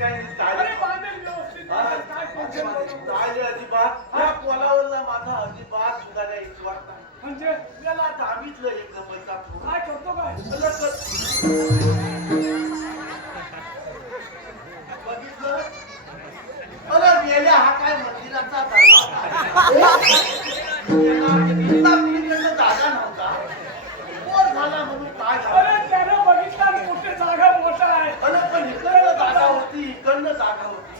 काय अरे बांधेल व्यवस्थित काय टेन्शन नको. काय अजिबात या पोलावरला माझा अजिबात सुद्धा नाही विश्वास नाही. म्हणजे त्याला दाबीतलं एक नंबरचा काय करतो काय बघितलं अरे मेल्या हा काय मंदिराचा दरवाजा जागा नव्हता कोण झाला म्हणून काय झालं. अरे त्यानं बघितलं मोठी जागा मोठा आहे. अरे पण इकडनं जागा होती इकडनं जागा होती.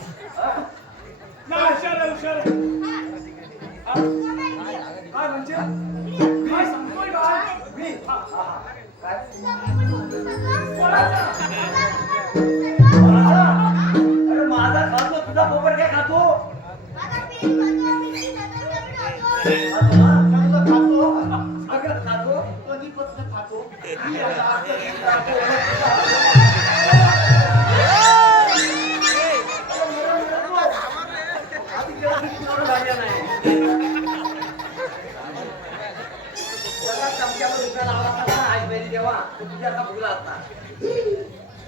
ना हुशार काय म्हणजे काय सांगतोय काय मी अरे माझा खातो तुझा पोपट काय खातो चांगलं खातो सगळं खातो कधीपासून खातो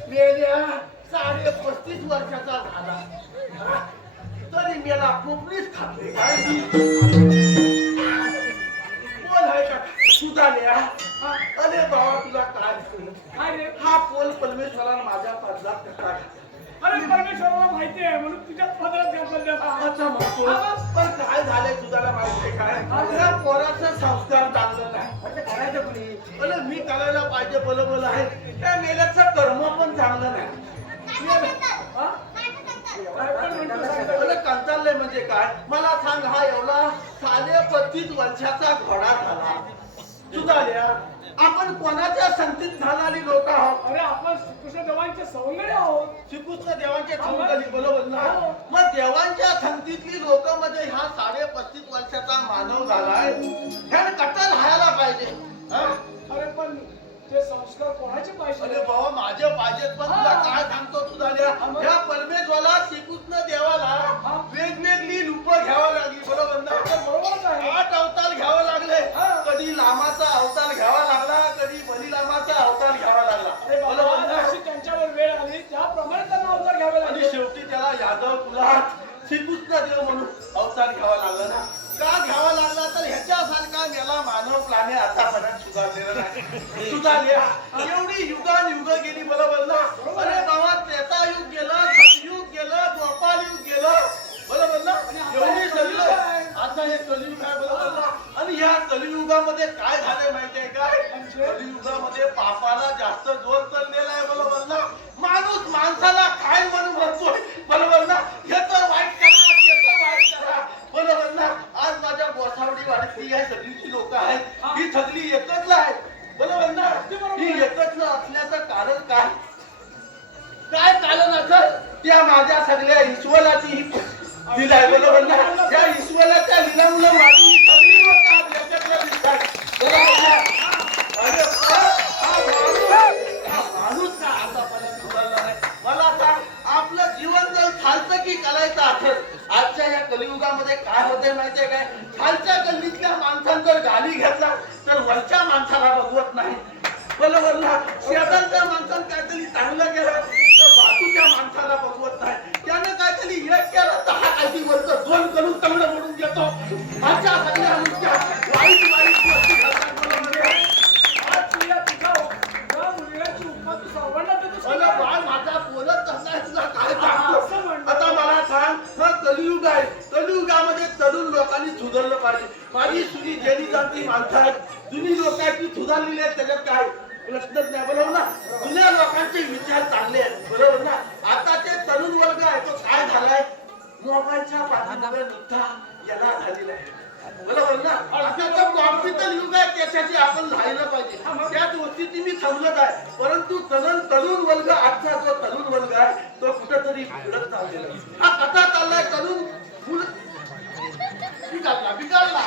मेल्या 35 वर्षाचा झाला तरी मेला कोपरीच खाते काय बोल आहे का सुधाल्या अरे बाबा तुला काय काय रे हा पोल परमेश्वरानं माझ्या पदरात कसा अरे परमेश्वराला माहिती आहे म्हणून तुझ्याच पदरात घातलं अच्छा म्हणतो पण काय झालंय तुझ्याला माहितीये काय या पोराचं संस्कार चांगलं नाही करायचं कुणी अरे मी करायला पाहिजे बरोबर आहे त्या मेल्याचं कर्म पण चांगलं नाही कंटाळलंय म्हणजे काय मला सांग हा एवढा 35 वर्षाचा घोडा झाला सुधाल्या आपण कोणाच्या संगतीत झालेली लोक आहोत. अरे आपण श्रीकृष्ण देवांचे सौंदर्य आहोत. श्रीकृष्ण देवांच्या संगती बरोबर ना मग देवांच्या संगतीतली लोक म्हणजे हा 35 वर्षाचा मानव झालाय ह्याने कट्टा राहायला पाहिजे. अरे पण ते संस्कार कोणाचे पाहिजे. अरे बाबा माझे पाहिजेत पण तुला काय सांगतो तू झाल्या या परमेश्वराला श्रीकृष्ण देवाला वेगवेगळी रूप घ्यावं लागली बरोबर ना. बरोबरच आहे. 8 अवतार घ्यावं लागले कधी लामाचा अवतार घ्यावा लागला कधी बलिरामाचा अवतार घ्यावा लागला बरोबर ना. जशी त्यांच्यावर वेळ आली त्याप्रमाणे त्यांना अवतार घ्यावे आणि लागले. शेवटी त्याला यादव कुलात श्रीकृष्ण देव म्हणून अवतार घ्यावा लागला ना. का घ्यावा लागला तर ह्याच्यासारखा मेला मानव प्राणी आतापर्यंत सुधारलेला नाही. सुधारल्या एवढी युगानुयुग गेली बरोबर ना. अरे बाबा त्रेतायुग गेलं सतयुग गेलं द्वापार युग गेलं बरोबर ना. एवढी सगळं आता हे कलियुग आहे बरोबर ना. आणि ह्या कलियुगामध्ये काय झालंय माहितीये काय कलियुगामध्ये पापाला जास्त जोर चढलेला आहे बरोबर ना. माणूस माणसाला काय म्हणून म्हणतोय बरोबर ना. हे तर वाईट करा ते तर वाईट करा बरोबर ना. आज माझ्या गोसावडी वाडीतली या सगळीची लोक आहेत ही सगळी एकत्र आहेत बरोबर ना. ही एकत्र असल्याचं कारण काय काय कारण असेल त्या माझ्या सगळ्या ईश्वराची लीला आहे बरोबर ना. या ईश्वराच्या लीलामुळे माझी सगळी लोक आज एकत्र दिसतात बरोबर ना. अरे माणूस का आतापर्यंत सुधारला नाही. मला सांग आपलं जीवन जर सार्थकी करायचं असेल आजच्या या कलियुगामध्ये काय होते माहितीये काय खालच्या गल्लीतल्या माणसांनी जर गाली घेतला तर वरच्या माणसाला बघवत नाही बरोबर ना. शेजारच्या माणसानं काहीतरी चांगलं केलं तर बाजूच्या माणसाला बघवत नाही. त्यानं काहीतरी एक केलं तर हा काहीतरी बोलतो 2 करून चांगलं म्हणून घेतो. अशा सगळ्या वाईट गोष्टी घडतात बरोबर आहे. आज तुला तुझ्या मुलीची उपमा तू सर्वांना देतोस. अरे बाळ माझा बोलत कसा तुला काय सांगतो. आता मला सांग हा कलियुग आहे कलियुगामध्ये तरुण लोकांनी सुधारलं पाहिजे. माझी सुनी जेली जाती माणसं आहेत जुनी लोकांची सुधारलेली आहेत त्याच्यात काय प्रश्नच नाही बरोबर ना. जुन्या लोकांचे विचार चांगले आहेत बरोबर ना. आताचे तरुण वर्ग आहे तो काय झालाय मोबाईलच्या पाठीमागे नुसता याला झालेला आहे बरोबर ना. त्याचं कॉम्प्युटर युग आहे त्याच्याशी आपण राहिलं पाहिजे. त्याच गोष्टीची मी समजत आहे परंतु तरुण वर्ग आजचा जो तरुण वर्ग आहे तो कुठेतरी बिघडत चाललेला आहे. हा कथा चाललाय तरुण बिघडला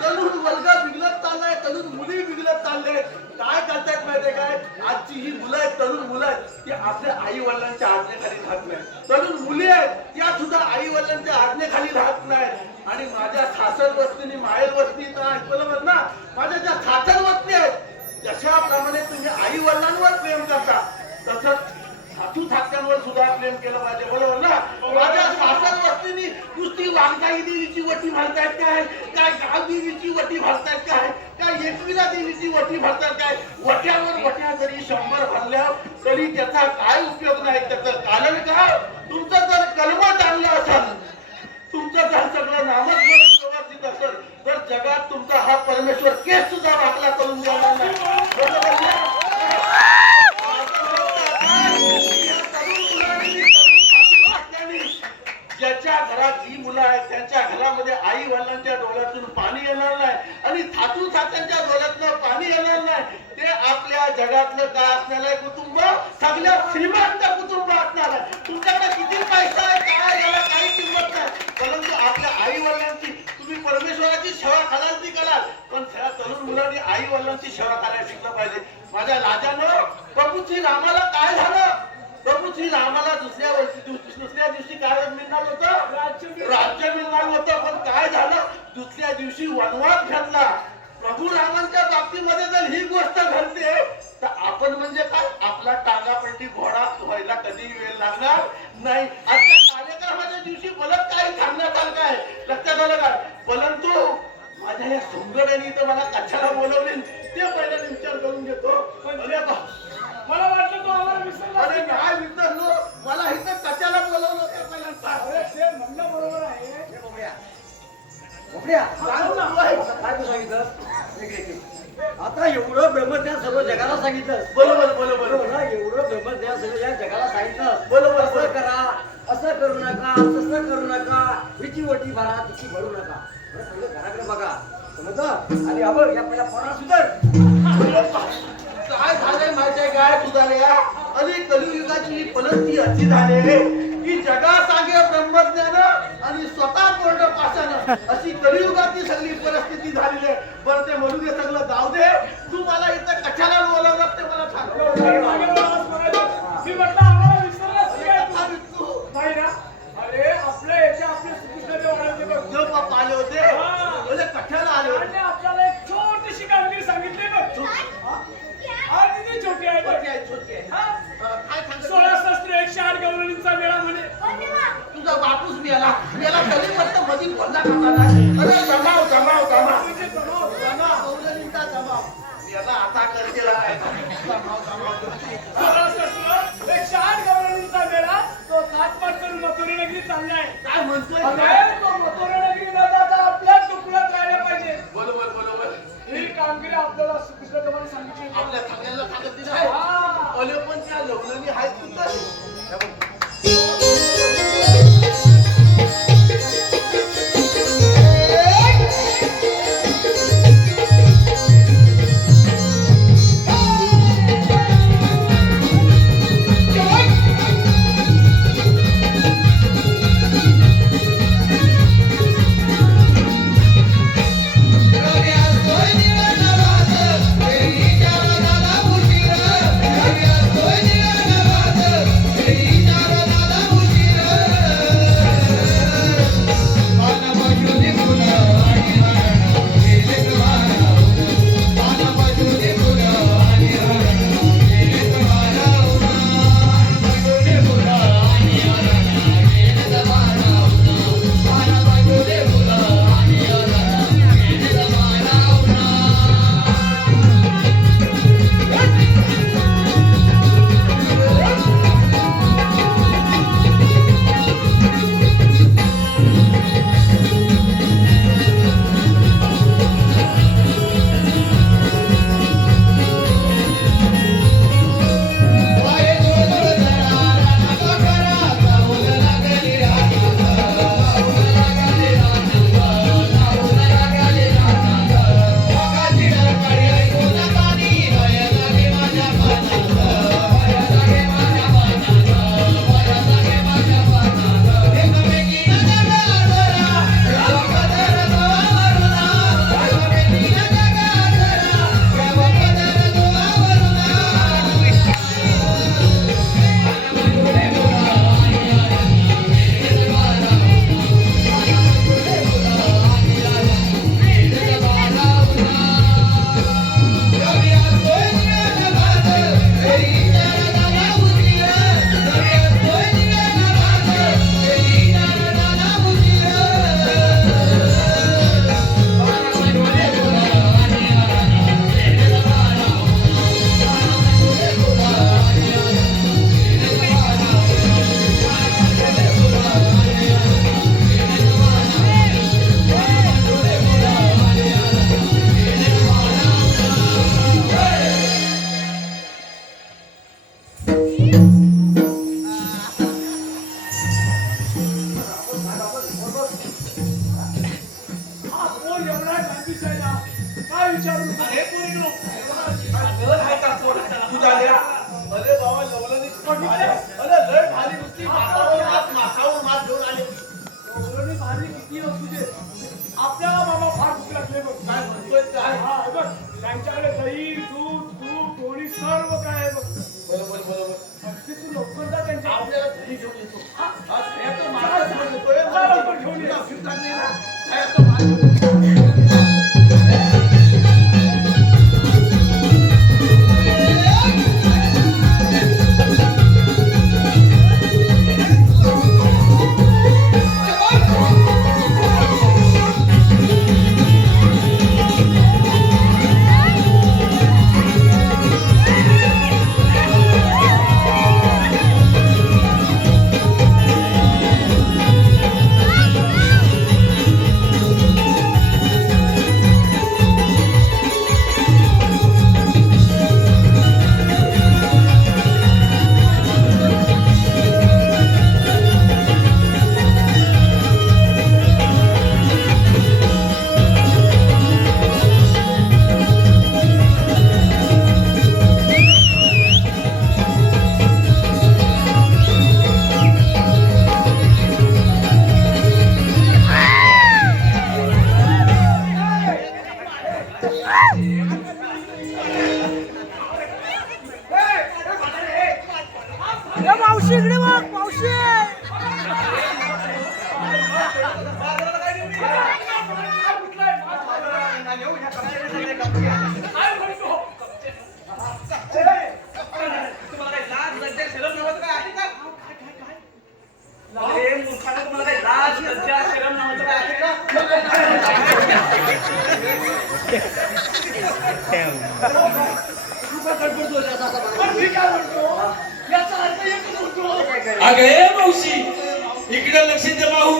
तरुण वर्ग बिघडत चाललाय तरुण मुली बिघडत चालले. काय करतायत माहितीये काय आजची ही मुलं आहेत तरुण मुलं आहेत ती आपल्या आई वडिलांच्या आज्ञेखाली राहत नाही. तरुण मुली आहेत त्या सुद्धा आई वडिलांच्या आज्ञेखाली राहत नाही. आणि माझ्या सासर वस्तीने माहेर वस्ती बरोबर ना. माझ्या ज्या सासर वस्ती आहेत जशाप्रमाणे तुम्ही आई वडिलांवर प्रेम करता तसंच सासू सासऱ्यांवर सुद्धा सुद्धा प्रेम केलं पाहिजे, बरोबर ना? माझ्या सासर वस्तीनी नुसती वाघाई देवीची वटी भरतायत काय, काय गाव देवीची वटी भरतायत काय एकविरा देवीची वटी भरतात काय? वट्यावर वट्या जरी 100 भरल्या तरी त्याचा काय उपयोग नाही. त्याचं कारण काय? तुमचं जर कर्म चांगलं असेल, तुमचं जर सगळं नामस्मरण व्यवस्थित असेल, तर जगात तुमचा हा परमेश्वर केस सुद्धा वाकला करून देणार नाही, बरोबर ना? ज्याच्या घरात ही मुलं आहेत त्यांच्या घरामध्ये आई वडिलांच्या डोळ्यातून पाणी येणार नाही आणि थातू थात्यांच्या डोळ्यातून पाणी येणार नाही. ते आपल्या जगातलं काय असणार आहे? कुटुंब सगळ्यात श्रीमंत कुटुंब असणार आहे. तुमच्याकडे किती पैसा आहे काय, याला काही किंमत नाही, परंतु आपल्या आई वडिलांची तुम्ही परमेश्वराची सेवा कराल ती कराल, पण तरुण मुलांनी आई वडिलांची सेवा करायला शिकलं पाहिजे. माझ्या राजानं प्रभू श्री रामाला काय झालं? प्रभू श्री रामाला दुसऱ्या दिवशी काय मिळणार होतं? राज्य मिळणार होतं. पण काय झालं? दुसऱ्या दिवशी वनवास घातला. प्रभू रामांच्या बाबतीमध्ये जर ही गोष्ट घडते तर आपण म्हणजे काय? आपला टांगापलटी घोडा व्हायला कधी वेळ लागणार नाही. आजच्या कार्यक्रमाच्या दिवशी बोलत काही सांगण्यात आलं काय? लक्षात आलं काय? परंतु माझ्या या सोंगड्यानी तर मला कशाला बोलवले ते पहिल्यांदा विचार करून घेतो. मला वाटलं तो आम्हाला विसरला. अरे काय विसरलो? मला इथं कशाला बोलवलं ते पहिल्यांदा. अरे ते म्हणणं बरोबर आहे. काय तू सांगितलं? आता एवढं ब्रह्मज्ञान सर्व जगाला सांगितलं. बरोबर बरोबर ना, एवढं ब्रह्मज्ञान सर्व या जगाला सांगितलं. बरोबर. असं करा, असं करू नका, तसं करू नका, हिची वटी भरा, तिची भरू नका. पहिलं घराकडे बघा, समजलं? आणि आपण या पहिल्या पोराला सुधार. काय झालंय माहितीये काय तुझ्या? आणि कलियुगाची ही परिस्थिती अशी झाली की जगा सांगे ब्रह्मज्ञान आणि स्वतः कोरड पाषाण अशी कलियुगाची सगळी परिस्थिती झालेली आहे. बरं ते म्हणू दे, सगळं जाऊ दे. तू मला इथं कशाला बोलवलं ते मला सांग. मी म्हटलं आम्हाला विसरलाच काय तू? नाही ना? अरे आपल्या याच्या आपले श्रीकृष्णाच्या वाड्याचे बघ जो बाप आले होते म्हणजे कशाला आले होते? आणि आपल्याला एक छोटीशी कामगिरी सांगितली बघ. हा किती छोटी आहे बघ. छोटी आहे. हा? काय सांगतो? 16 शस्त्र 108 गवळणींचा मेळा म्हणे. तुझा बापूस मेला कधी फक्त मधील बोलला करताना. अरे जमाव जमाव जमाव म्हणजे जमाव. जमाव गवळणींचा जमाव याला आता करतेला आहे. जमाव जमाव 16 शस्त्र 108 गवळणींचा मेळा तो थाटमाट करून मथुरा नगरी चाललाय. काय म्हणतोय? अरे तो मथुरा नगरी न जाता आपल्याच टुकड्यात राहायला पाहिजे. बरोबर बरोबर. ही कामगिरी आपल्याला श्रीकृष्णादेवाने सांगितली. आपल्या सगळ्यांना सांगितलेलं आहे. हा. अले पण त्या लग्नानी आहेत सुद्धा. हा पोर एवढा गांभीस आहे ना, काय विचारू नको. हे कोणी नो? घर आहे का कोण? तुझ्या आल्या? अरे बाबा लवलं अरे लय भारी नुसती मासावर मास घेऊन आले. एवढी भारी किती असू दे, आपल्याला बाबा फार भूक लागली बघ. काय म्हणतोय काय? हा हे बघ, त्यांच्याकडे दही, दूध, तूप, लोणी सर्व काय आहे बघ. बरोबर. अगदी तू लवकर जा त्यांच्या. आपल्याला घरी घेऊन येतो. हा? आज याचं मास घेऊन येतोय. जा लवकर घेऊन ये. फिरत नाही ना. याचं मास घेऊन येतो. मावशी इकडे बघ मावशी काय म्हणतो? तुम्हाला काही लाज लज्जा शरम नावाचं काय आहे का? अरे मूर्खानो, तुम्हाला काही लाज लज्जा शरम नावाचं काय आहे का? पण मी काय म्हणतो, याचा अर्थ एकच होतो. अगे मावशी इकडे लक्ष दे पाहू.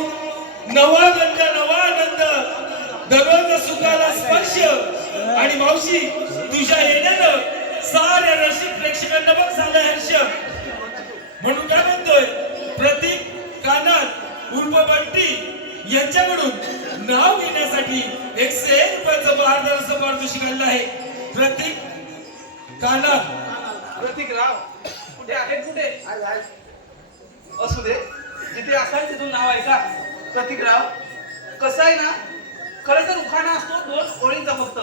नवा आनंद दररोज सुखाला स्पर्श. आणि मावशी तुझ्या येण्यानं साऱ्या रसिक प्रेक्षकांना पण झालं हर्ष. म्हणून काय म्हणतोय, प्रतीक कानात उर्फ बंटी यांच्याकडून नाव घेण्यासाठी 101 रुपयाचं बहादरचं पारितोषिक आणलं आहे. प्रतीक कानात. प्रतीकराव कुठे आहेत? कुठे असू दे, जिथे असाल तिथून नाव आहे का? प्रतीकराव कसं आहे ना, खरं तर उखाणा असतो 2 ओळींचा फक्त.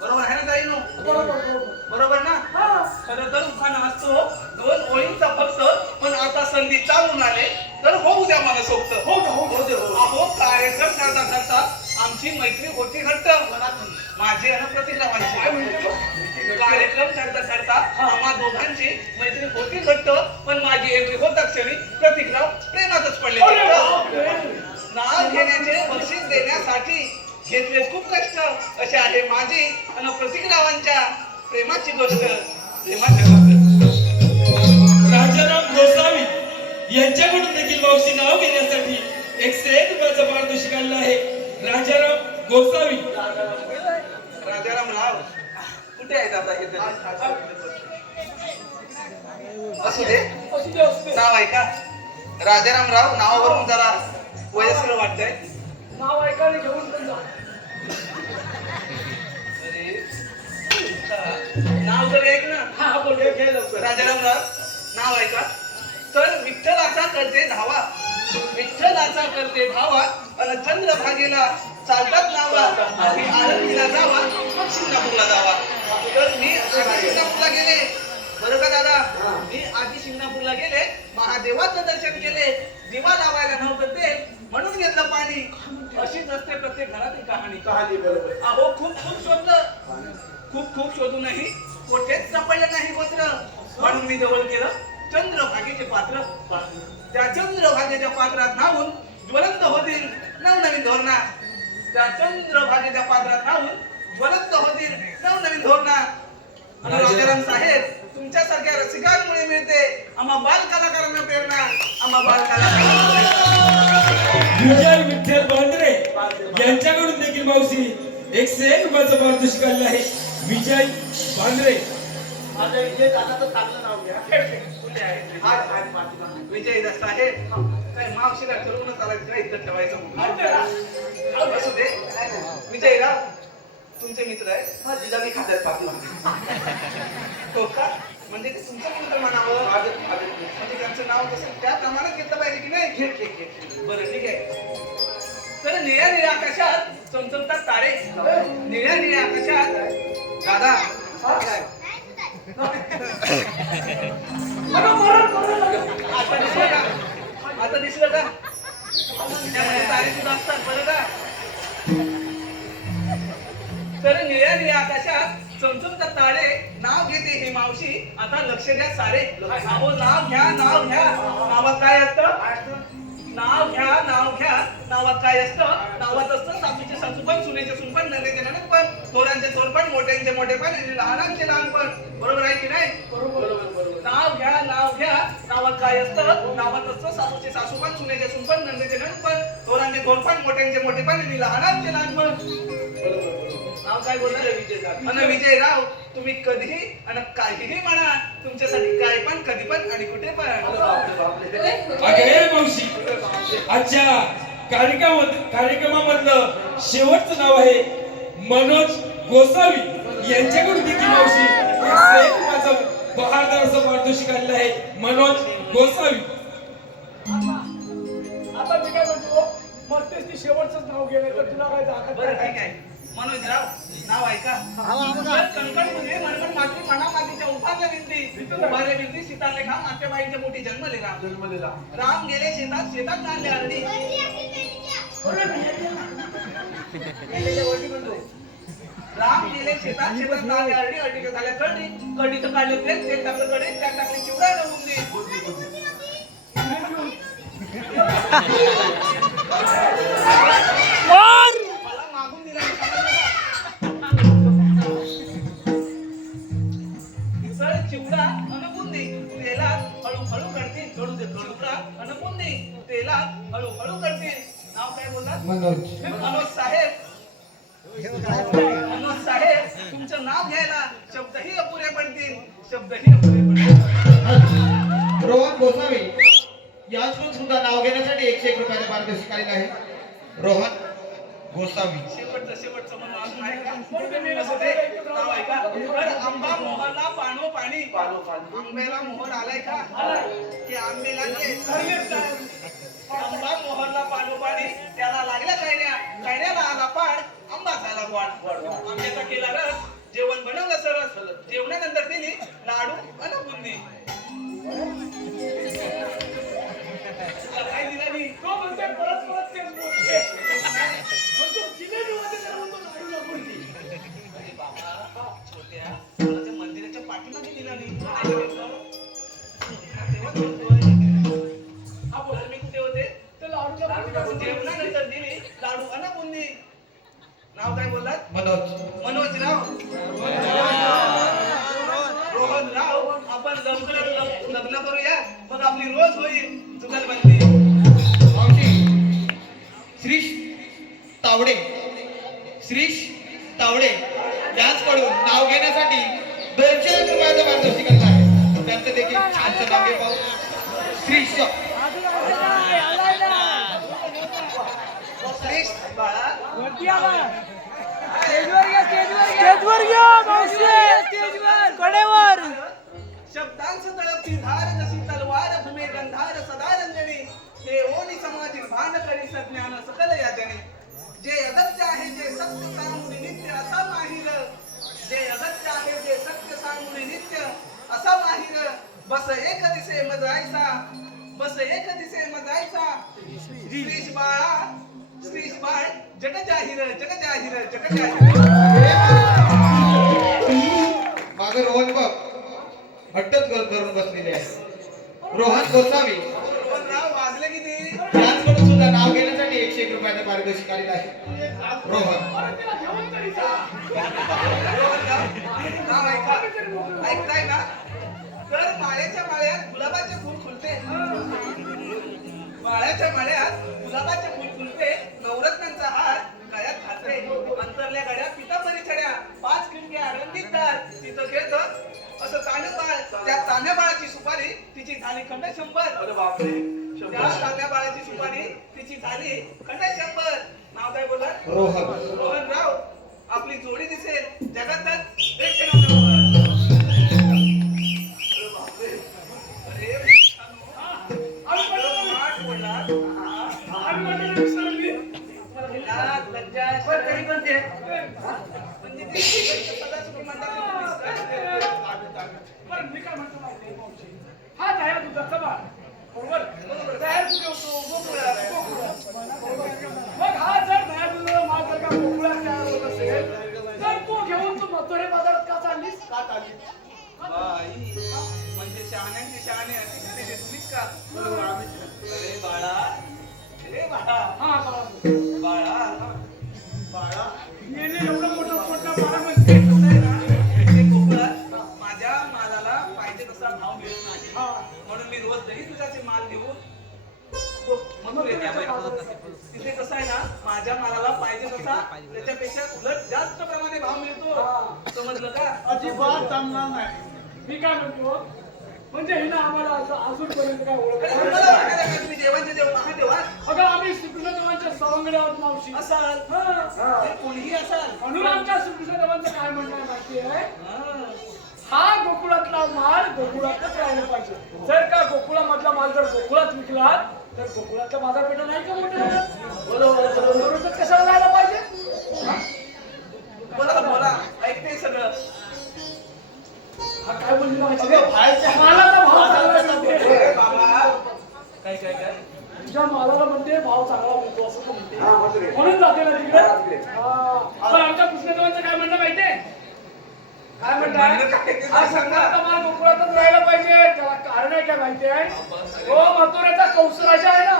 बरोबर आहे ना ताई नो? बरोबर ना? खरं तर उखाणा असतो 2 ओळींचा फक्त. पण आता संधी चालून आले तर होऊ द्या मला सोबत. अहो कार्यक्रम करता करता आमची मैत्री होती घट्ट. माझी आणि प्रतीकरावांची कार्यक्रम करता करता आम्हा दोघांची मैत्री होती घट्ट. पण माझी एवढी होता क्षणी प्रतीकराव प्रेमातच पडले. नाव घेण्याचे बक्षीस देण्यासाठी घेतले खूप कष्ट. असे आहे माझी आणि प्रतीकरावांच्या प्रेमाची गोष्ट. राजाराम गोसावी यांच्याकडून देखील मावशी नाव घेण्यासाठी 101 रुपयाचं पारितोषिक आणलं आहे. राजाराम गोसावी. राजाराम राव कुठे आहेत आता? इथे असू दे, नाव आहे का? राजाराम राव नावावरून जरा वयस्कर वाटतंय. नाव ऐकायला घेऊन पण जा. नाव तर ऐक ना. हा बोल, घे लवकर. राजाराम राव नाव आहे का? तर विठ्ठलाचा करते धावा, विठ्ठलाचा करते धावा आणि चंद्रभागेला चालतात नावा. आधी आळंदीला जावा मग शिंगणापूरला जावा. तर मी शिंगणापूरला गेले. बरं का दादा? मी आधी शिंगणापूरला गेले, महादेवाचं दर्शन केले. दिवा लावायला नव्हतं ते, म्हणून घेतलं पाणी. अशीच असते प्रत्येक घरातील कहाणी. बरोबर. अहो खूप शोधलं, खूप शोधूनही कोठेच सापडलं नाही गोत्र. म्हणून मी जवळ केलं चंद्रभागेचे पात्र. त्या चंद्रभागेच्या पात्रात न्हावून ज्वलंत होतील नवनवीन धोरणा. त्या चंद्रभागेच्या पात्रात न्हावून ज्वलंत होतील नवनवीन धोरणा. राजाराम साहेब तुमच्यासारख्या रसिकांमुळे मिळते आम्हा बाल कलाकारांना प्रेरणा. आम्हा बाल विजय विठ्ठल बांद्रे यांच्याकडून देखील मावशी 101 रुपयाचं पारितोषिक आणलं आहे. विजय बांद्रे. माझा विजय झाला तर चांगलं नाव घ्या. कुठे आहे आज पाठीमागे. विजय दत्त आहे काय मावशीला ठरवूनच आला काय इथं ठेवायचं म्हणून. असू दे विजयराव तुमचे मित्र आहे. हा जिजाबाई खात्यात पाठीमागे. हो का म्हणजे ते तुमचं मित्र म्हणावं म्हणजे त्यांचं नाव कसं त्या प्रमाणात घेतलं पाहिजे की नाही. घे, घे, घे. बरं ठीक आहे. तर निळ्या निळ्या आकाशात चमचमतात तारे. निळ्या निळ्या आकाशात दादा हा काय? आता दिसलं का आता दिसलं का त्यामध्ये तारे सुद्धा असतात बरं का. तर निळ्या निळ्या आकाशात चमचमतात तारे नाव घेते ही मावशी आता लक्ष द्या सारे. अहो नाव घ्या नाव घ्या नावात काय असतं. नाव घ्या नावात काय असतं. नावात असतं सासूचे सासूपण सुनेचे सुनपण नंदेचे नणंदपण थोरांचे थोरपण मोठ्यांचे मोठेपण आणि लहानांचे लहानपण. बरोबर आहे की नाही. नाव घ्या नावात काय असतं. नावात असतं सासूचे सासूपण सुनेचे सुनपण नंदेचे नणंदपण थोरांचे थोरपण मोठ्यांचे मोठेपण आणि लहानांचे लहानपण. नाव काय बोलणार विजयराव. विजयराव तुम्ही कधीही आणि काहीही म्हणा तुमच्यासाठी काय पण कधी पण आणि कुठे पण. अगं मावशी आजच्या कार्यक्रमामधलं शेवटचं नाव आहे मनोज गोसावी यांच्याकडून देखील मावशी माझं बहारदार असं पारितोषिक आलेलं आहे. मनोज गोसावी. आता मी काय म्हणतो मग तेच ती शेवटच नाव गेलं तर तुला काय जागा. बरं ठीक आहे मनोजराव नाव ऐका. कंकण म्हणजे मनमन माती म्हणा मातीच्या उभारल्या विंती उभारल्या विंती सीतालेखा मातेबाईच्या मोठी जन्मलेला राम गेले शेतात जाणले आरडी. राम गेले शेतात जाणले आरडी अडीच्या झाल्या कडीचं काढलं तेल टाकलं कडे त्यात टाकले चिवडा रवून दे. मला मागून दिला चिवडा अनबुंदी तेलात हळूहळू करतील. कडू दे चिवडा अनबुंदी तेलात हळूहळू करतील. नाव काय बोलतात. मनोज साहेब. मनोज साहेब तुमचं नाव घ्यायला शब्दही अपुरे पडतील. रोहन गोसावी याचून सुद्धा नाव घेण्यासाठी 101 रुपयाचा पारितोषिक आलेला आहे. रोहन गोसावी. शेवटचं म्हणून अजून आहे का. असं ते नाव आहे का. तर आंबा मोहरला पानो पाणी आंब्याला मोहर आलाय का की आंबेला आंबा मोहरला पानो पाणी त्याला लागल्या कायड्याला आला पाड आंबा झाला गोड. आंब्याचा केला रस जेवण बनवलं सरस जेवणानंतर दिली लाडू आणि बुंदी. काय दिला मी तो म्हणते परत तेच बोलते. म्हणतो जिलेबी होते तर म्हणतो लाडू नको दी. अरे बाबा छोट्या मला त्या मंदिराच्या पाठीमागे दिला नाही. तेव्हा बोलतोय हा बोल मी कुठे होते तर लाडूच्या पाठीमागे जेवणानंतर दिली लाडू आणि बुंदी. नाव काय बोललात. मनोज राव. रोहन राव आपण लग्न करूया मग आपली रोज होईल जुगलबंदी. श्रीश तावडे यांच्याकडून नाव घेण्यासाठी 201 रुपयाचा पारितोषिक आलेला आहे. त्यांचं देखील छानचं नाव घे पाहू. श्रीश बाळा स्टेजवर घ्या मावशी स्टेजवर कडेवर. शब्दांचं तळपती धार जशी तलवार भूमे गंधार सदा रंजनी ते ओनी समाधी भान करी सज्ञान सकल याजनी. जे अगत्य आहे जे सत्य सांगून नित्य असा माहिर. जे अगत्य आहे जे सत्य सांगून नित्य असा माहिर. बस एक दिसे मजायचा श्रीश बाळ जग जाहीर. मागे रोहन बघ हट्टच धरून बसलेले आहे. रोहन गोसावी राव वाजले किती. यांच्याकडून सुद्धा नाव घेण्यासाठी 101 रुपयाचा पारितोषिक आलेला आहे. रोहन नाव ऐकताय ना. तर माळ्याच्या माळ्यात गुलाबाचे फूल खुलते. माळ्याच्या माळ्यात गुलाबाचे फूल खुलते. नवरत्नांचा हार गळ्यात घालते. अंतरल्या गड्या पितांबरी छड्या 5 खिडक्या रंगीत दार तिथं घेत असं त्या तान्या बाळाची सुपारी तिची झाली खंड 100. अरे बापरे त्या तान्या बाळाची सुपारी तिची झाली खंड 100. नाव काय बोला? रोहन. रोहनराव. आपली जोडी दिसेल जगातच एक नंबर. अरे माठ बोलला. लाज, लज्जा, पण तरी पण ते म्हणजे ते सदाच तुम्ही म्हणता ते बरं, मी काय म्हणतो माहिती आहे, मावशी? हा दह्या दुधाचा बाळ. बरोबर? दह्या दूध येतो, गोकुळात. मग हा जर दह्या दुधाचा माल जर का गोकुळात तयार होत असेल, तर तो घेऊन तू मथुरे बाजारात का चाललीस? का चालली? बाई, म्हणजे शहाण्यांची शहाणे अतिशय तुम्हीच का? अरे बाळा, अरे बाळा, हा, बाळा. बाळा, बाळा येणे एवढं मोठं मोठं बाळा म्हणजे कसं आहे ना, इथे कोकणात माझ्या मालाला पाहिजे तसा भाव मिळत नाही. हा. म्हणून मी रोज दही दुधाचे माल घेऊन मथुरेत यावं. तिथे कसं आहे ना, माझ्या मालाला पाहिजे तसा त्याच्यापेक्षा उलट जास्त प्रमाणे भाव मिळतो. समजलं का? अजिबात जमणार नाही. मी काय म्हणतो, म्हणजे हे ना आम्हाला असं अजूनपर्यंत काय ओळख अरे नाही. मला वाटायला का तुम्ही देवांचे देव महादेव आहात? अगं आम्ही श्रीकृष्णदेवांच्या सवंगडे आहोत मावशी. असाल, हा. ते कोणीही असाल. म्हणून आमच्या श्रीकृष्णदेवांचं काय म्हणणं आहे माहिती आहे? हा. हा गोकुळातला माल गोकुळातच राहिला पाहिजे. जर का गोकुळामधला माल जर गोकुळात विकला तर गोकुळातला बाजारपेठा नाही का मोठ्या? बरोबर कशाला राहायला पाहिजे? हा? बोला बोला, ऐकते सगळं. हा काय बोलली माहिती अगं, आहे? बाहेरच्या मालाचा भाव चांगला बाजारात मिळते. अरे बाबा, काय काय काय? तुझ्या मालाला म्हणते भाव चांगला मिळतो असं तो म्हणते. हा, मथुरे. म्हणून जाते ना तिकडे. हा, तिकडे. हा. पण आमच्या कृष्णदेवांचं काय म्हणणं माहितीये? काय म्हणताय? म्हणणं काय ते हा सांगा. गोकुळातला माल गोकुळातच राहायला पाहिजे. त्याला कारण आहे काय माहितीये? हो मथुरेचा कौसराजा आहे ना,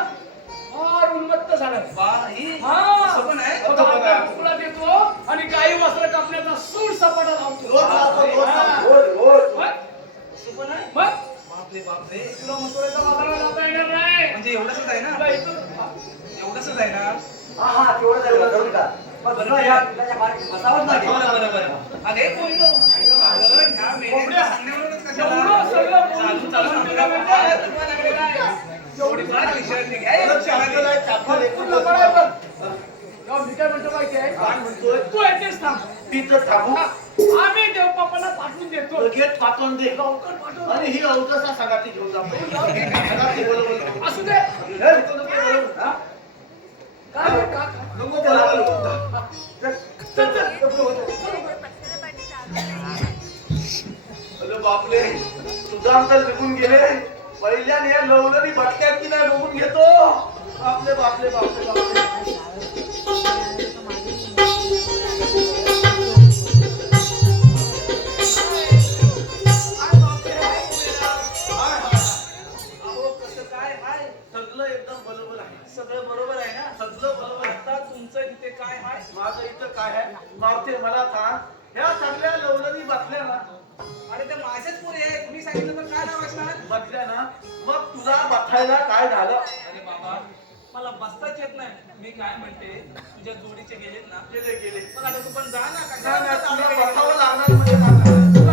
फार उन्मत्त झालाय. बाई, हा. असं पण आहे? बघा, आता गोकुळात येतो आणि गाई वस्त्र कापण्याचा सूर सपाटा लावतो. रोज लावतो, रोज लावतो. रोज रोज मग? असं पण आहे? मग? बापरे बापरे. तुला मथुरेच्या बाजाराला जाता येणार नाही. म्हणजे एवढंच आहे ना? तुला इथून- एवढंच आहे ना? हा हा तेवढं झालं करून का पण तुला या तुझ्या मार्केट बसावंच लागेल. बरं बरं. अरे कोयलो, अगं ह्या मेंढ्यांच्या सांगण्यावरूनच कशाला? एवढं सगळं बोलून चालू चालू तुला आपल्याला म्हणजे- काय तुला लागलेलं आहे? थोडीफार विश्रांती घ्या. परत चहाचं नाही, चाफा लेकरू तुला बरं आहे बघ. तेव्हा मी काय म्हणतो माहिती आहे? काय म्हणतोय? तू येतेस थांब. तिथं थांबू आम्ही देवबापाला पाठवून देतो. लगेच पाठवून दे लवकर पाठवून आणि ही अवतसा सगाची घेऊन जा सगाची बोलवलं. असू दे. हे, नको, नको बोलवलं. हा? काय का? नको बोलवलं. चल चल. अरे बापले तुझा अंकल निघून गेले. पहिल्याने या लवलनी भटक्यात की नाही बघून घेतो. बापले बापले बापले बापले. अहो, कसं काय हाय? सगळं एकदम बरोबर आहे. सगळं बरोबर आहे ना? सगळं बरोबर आहे. आता तुमचं इथे काय हाय? माझं इथं काय आहे मावते मला सांग. ह्या सगळ्या लवलनी बसल्या ना अरे ते माझ्याच पुढे आहे. तुम्ही सांगितलं तर काय नाव असणार? बसल्या ना मग तुला बसायला काय झालं? अरे बाबा, मला बसताच येत नाही. मी काय म्हणते, तुझ्या जोडीचे गेलेत ना? गेले गेले मग आता तू पण जा ना. नाही, नाही, तुला कशाला बसावं लागणार म्हणजे बसा.